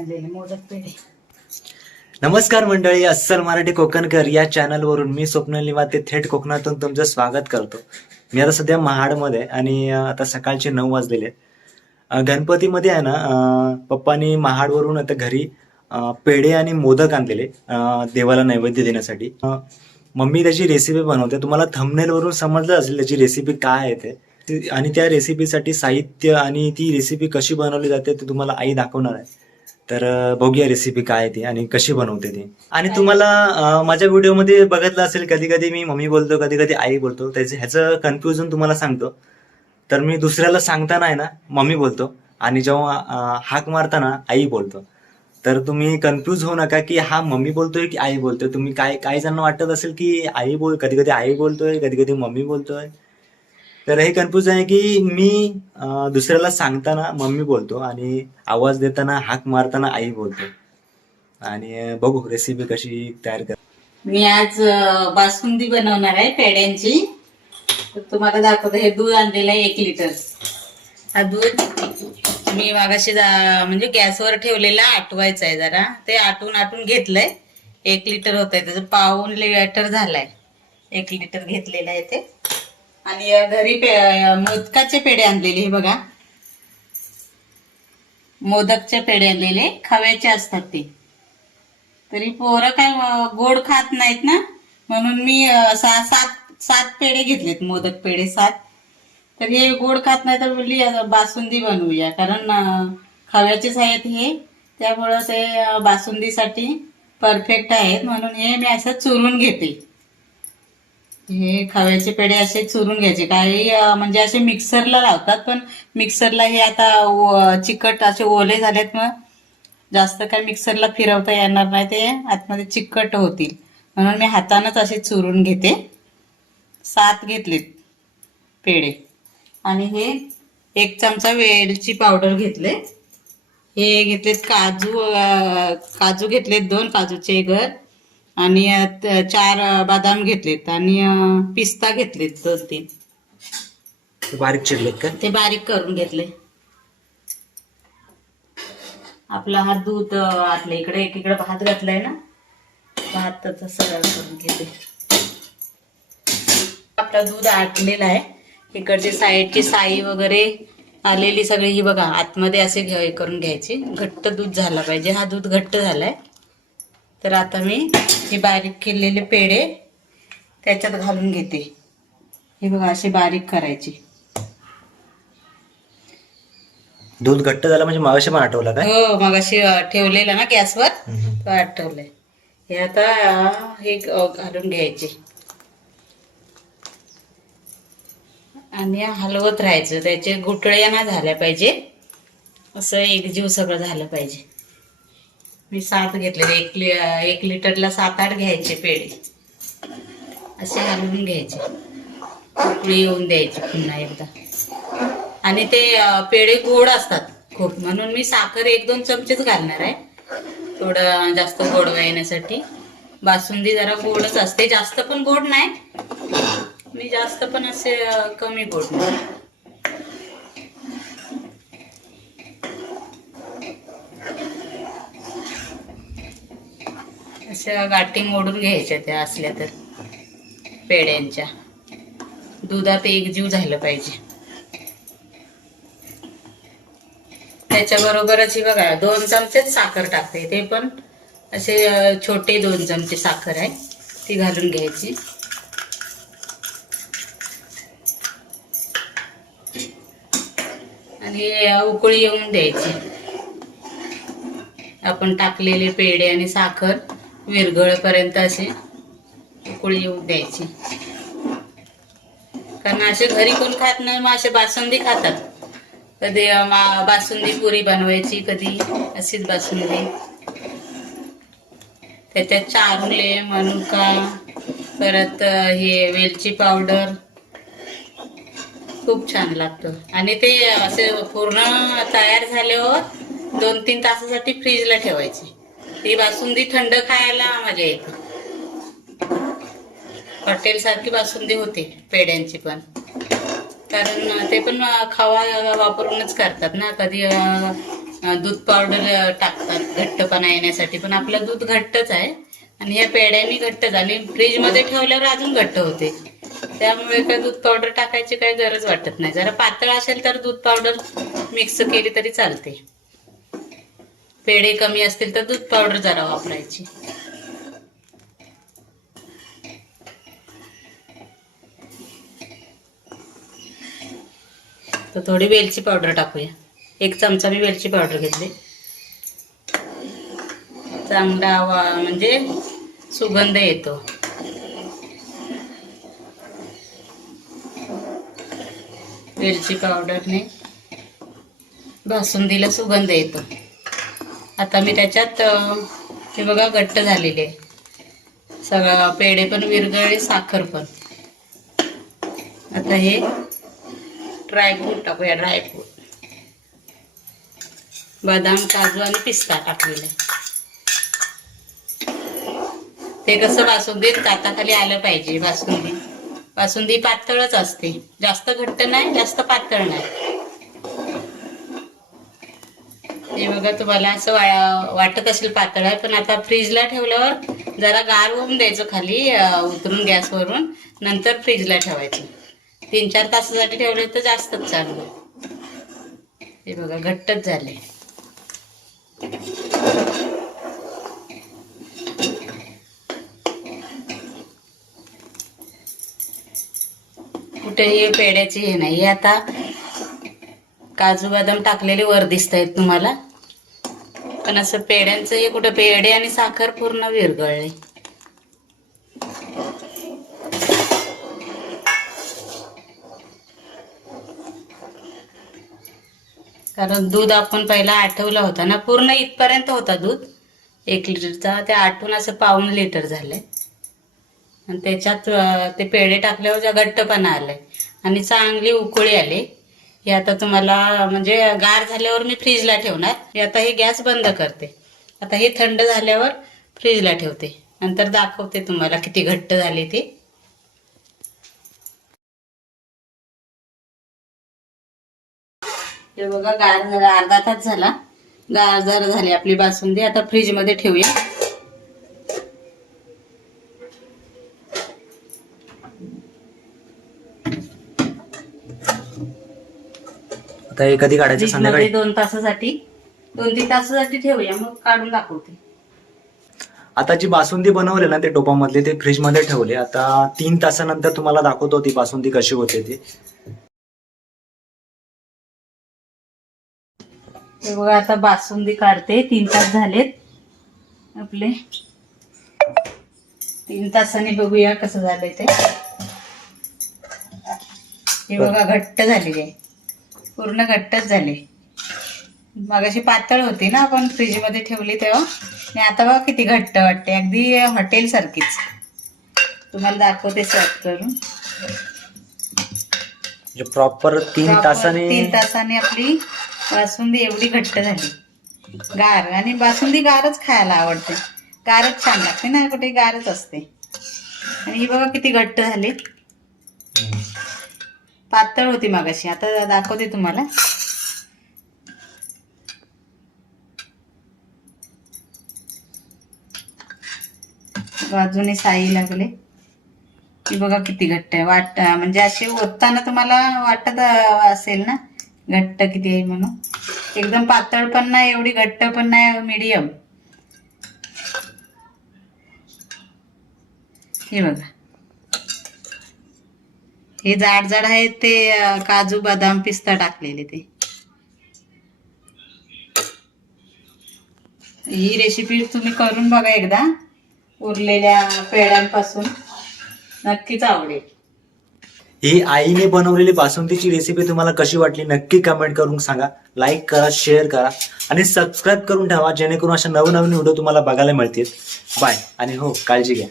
मोदक पेढे. नमस्कार मंडळी, अस्सल मराठी कोकणकर या चॅनलवरून मी स्वप्नील निवाते थेट कोकणातून तुमचं स्वागत करतो. मी आता सध्या महाडमध्ये आणि आता सकाळचे 9 वाजलेले आहेत. गणपतीमध्ये आहे ना, पप्पानी महाडवरून आता घरी पेढे आणि मोदक आणलेले देवाला नैवेद्य देण्यासाठी. मम्मी त्याची रेसिपी बनवते. तुम्हाला थंबनेलवरून समजलं असेल त्याची रेसिपी काय आहे आणि त्या रेसिपीसाठी साहित्य आणि ती रेसिपी कशी बनवली जाते ते तुम्हाला आई दाखवणार आहे. तर बघूया रेसिपी काय आहे ती आणि कशी बनवते ती. आणि तुम्हाला माझ्या व्हिडिओमध्ये बघितलं असेल, कधी कधी मी मम्मी बोलतो, कधी कधी आई बोलतो. ह्याचं कन्फ्युजन तुम्हाला सांगतो. तर मी दुसऱ्याला सांगताना आहे ना मम्मी बोलतो आणि जेव्हा हाक मारताना आई बोलतो. तर तुम्ही कन्फ्यूज होऊ नका की हा मम्मी बोलतोय की आई बोलतोय. तुम्ही काही जणांना वाटत असेल की कधी कधी आई बोलतोय, कधी कधी मम्मी बोलतोय. तर हे कन्फ्यूज आहे की मी दुसऱ्याला सांगताना मम्मी बोलतो आणि आवाज देताना हाक मारताना आई बोलतो. आणि बघू रेसिपी कशी तयार कर. मी आज बासुंदी बनवणार आहे पेढ्यांची. तर तुम्हाला दाखवतो. हे दूध आणलेलं आहे 1 लिटर. हा दूध मी मागाशी म्हणजे गॅसवर ठेवलेला आटवायचं आहे जरा. ते आटून घेतलंय. 1 लिटर होत आहे, त्याचं पाऊण लिटर झालाय. 1 लिटर घेतलेलं आहे ते. आणि घरी मोदकाचे पेढे आणलेले, हे बघा, मोदकचे पेढे आणलेले खव्याचे असतात ते. तरी पोरं काय गोड खात नाहीत ना, म्हणून मी 7 पेढे घेतलेत, मोदक पेढे 7. तर हे गोड खात नाही तर बोलली बासुंदी बनवूया, कारण खव्याचेच आहेत हे, त्यामुळं ते बासुंदीसाठी परफेक्ट आहेत. म्हणून हे मी असं चुरून घेते. हे खव्याचे पेढे असे चुरून घ्यायचे. काही म्हणजे असे मिक्सरला लावतात, पण मिक्सरला हे आता चिकट असे ओले झालेत, मग जास्त काही मिक्सरला फिरवता येणार नाही, ते आतमध्ये चिकट होतील. म्हणून मी हातानंच असे चुरून घेते. 7 घेतलेत पेढे. आणि हे 1 चमचा वेलची पावडर घेतले. हे घेतलेत काजू घेतलेत 2 काजूचे घर. आणि 4 बदाम घेतलेत. आणि पिस्ता घेतलेत 2-3. बारीक चिरलेत का? ते बारीक करून घेतले. आपला हा दूध आटला, इकडे एकीकडे भात घातलाय ना, भाताचा सगळं करून घेते. आपला दूध आटलेला आहे. इकडची साईडची साई वगैरे आलेली सगळी ही बघा, आतमध्ये असे करून घ्यायची. घट्ट दूध झाला पाहिजे. हा दूध घट्ट झालाय. तर आता मी हे बारीक केलेले पेढे त्याच्यात घालून घेते. हे बघा, असे बारीक करायचे. दूध घट्ट झालं म्हणजे मगाशी पण आठवलं का? हो, मगाशी ठेवलेला ना गॅसवर, तो आठवलंय. हे आता हे घालून घ्यायचे आणि हलवत राहायचं. त्याचे गुठळ्या ना झाल्या पाहिजे, असं एकजीव सगळं झालं पाहिजे. मी 7 घेतलेले. 1 लिटरला 7-8 घ्यायचे पेढे. असे हलवून घ्यायचे, उकळी येऊन द्यायची पुन्हा एकदा. आणि ते पेढे गोड असतात खूप, म्हणून मी साखर 1-2 चमचेच घालणार आहे, थोडं जास्त गोडवा येण्यासाठी. बासुंदी जरा गोडच असते, जास्त पण गोड नाही, मी जास्त पण असे कमी गोड नाही. अशा गाठी मोडून घ्यायच्या त्या असल्या तर पेढ्यांच्या. दुधात एकजीव झालं पाहिजे. त्याच्याबरोबरच ही बघा 2 चमचेच साखर टाकते. ते पण असे छोटे 2 चमचे साखर आहे, ती घालून घ्यायची. आणि उकळी येऊन द्यायची. आपण टाकलेले पेढे आणि साखर विरघळेपर्यंत असे उकळी येऊन द्यायची. कारण असे घरी कोण खात नाही, मग असे बासुंदी खातात. कधी बासुंदी पुरी बनवायची, कधी अशीच बासुंदी. त्याच्यात चारुले, मनुका, परत हे वेलची पावडर, खूप छान लागतं. आणि ते असे पूर्ण तयार झाल्यावर 2-3 तासासाठी फ्रीजला ठेवायची. ती बासुंदी थंड खायला मजा येते. हॉटेल सारखी बासुंदी होते पेढ्यांची पण, कारण ते पण खवा वापरूनच करतात ना. कधी दूध पावडर टाकतात घट्टपणा येण्यासाठी, पण आपलं दूध घट्टच आहे आणि ह्या पेड्यांनी घट्टच, आणि फ्रीज मध्ये ठेवल्यावर अजून घट्ट होते. त्यामुळे काय दूध पावडर टाकायची काही गरज वाटत नाही. जरा पातळ असेल तर दूध पावडर मिक्स केली तरी चालते. पेढे कमी असतील तर दूध पावडर जरा वापरायची. तर थोडी वेलची पावडर टाकूया. 1 चमचा मी वेलची पावडर घेतली. चांगला म्हणजे सुगंध येतो. वेलची पावडरने बासुंदीला सुगंध येतो. आता मी त्याच्यात हे बघा घट्ट झालेले सगळं, पेढे पण विरघळले, साखर पण. आता हे ड्रायफ्रूट टाकूया. ड्रायफ्रूट बदाम, काजू आणि पिस्ता टाकलेले. ते कसं बासुंदीत दाताखाली आलं पाहिजे. बासुंदी पातळच असते, जास्त घट्ट नाही जास्त पातळ नाही. हे बघा, तुम्हाला असं वाटत असेल पातळ आहे, पण आता फ्रीजला ठेवल्यावर जरा गार होऊन द्यायचं खाली उतरून गॅसवरून, नंतर फ्रीजला ठेवायचं. 3-4 तासासाठी ठेवले तर जास्तच चांगलं. हे बघा घट्टच झाले. कुठेही पेड्याची हे नाही. आता काजू बदाम टाकलेले वर दिसत आहेत तुम्हाला, पण असं पेड्यांचं हे कुठं, पेढे आणि साखर पूर्ण विरघळले. कारण दूध आपण पहिला आठवलं होतं ना, पूर्ण इथपर्यंत होता दूध 1 लिटरचा, ते आटून असं 1.25 लिटर झालंय. आणि त्याच्यात ते पेढे टाकल्यावर ज्या घट्टपणा आलाय आणि चांगली उकळी आली. हे आता तुम्हाला म्हणजे गार झाल्यावर मी फ्रीजला ठेवणार. हे आता हे गॅस बंद करते. आता हे थंड झाल्यावर फ्रीजला ठेवते, नंतर दाखवते तुम्हाला किती घट्ट झाले ते. हे बघा गार झाला, अर्धा तास झाला गार जर झाली आपली बासुंदी. आता फ्रीज मध्ये ठेवूया. आता हे कधी काढायचं? संध्याकाळी 2 तासासाठी 2-3 तासासाठी ठेवूया, मग काढून दाखवते. आता जी बासुंदी बनवली ना ते टोपामधले, ते फ्रीज मध्ये ठेवले. आता 3 तासानंतर तुम्हाला दाखवतो ती बासुंदी कशी होते ती. हे बघा आता बासुंदी काढते. 3 तास झालेत आपले. 3 तासांनी बघूया कसं झालंय ते. हे बघा घट्ट झालेली आहे, पूर्ण घट्टच झाले. मगाशी पातळ होती ना आपण फ्रीज मध्ये ठेवली तेव्हा, आणि आता बघा किती घट्ट वाटते, अगदी हॉटेल सारखीच. तुम्हाला दाखवते सर्व करून. प्रॉपर 3 तासाने 3 तासाने आपली बासुंदी एवढी घट्ट झाली. गार, आणि बासुंदी गारच खायला आवडते. गारच छान लागते ना, कुठे गारच असते. आणि ही बघा किती घट्ट झाली. पातळ होती मगाशी, आता दाखवते तुम्हाला. बाजूने साई लागले. ही बघा किती घट्ट आहे. म्हणजे असे ओतताना तुम्हाला वाटत असेल ना घट्ट किती आहे म्हणून. एकदम पातळ पण नाही, एवढी घट्ट पण नाही, मीडियम. हे बघा, हे जाड जाड आहे ते काजू बदाम पिस्ता टाकलेले ते. ही रेसिपी तुम्ही करून बघा एकदा, उरलेल्या पेड्यांपासून. नक्कीच आवडेल. ही आईने बनवलेली बासुंदीची रेसिपी तुम्हाला कशी वाटली नक्की कमेंट करून सांगा. लाईक करा, शेअर करा आणि सबस्क्राईब करून ठेवा, जेणेकरून अशा नवनवीन व्हिडिओ तुम्हाला बघायला मिळतील. बाय आणि हो, काळजी घ्या.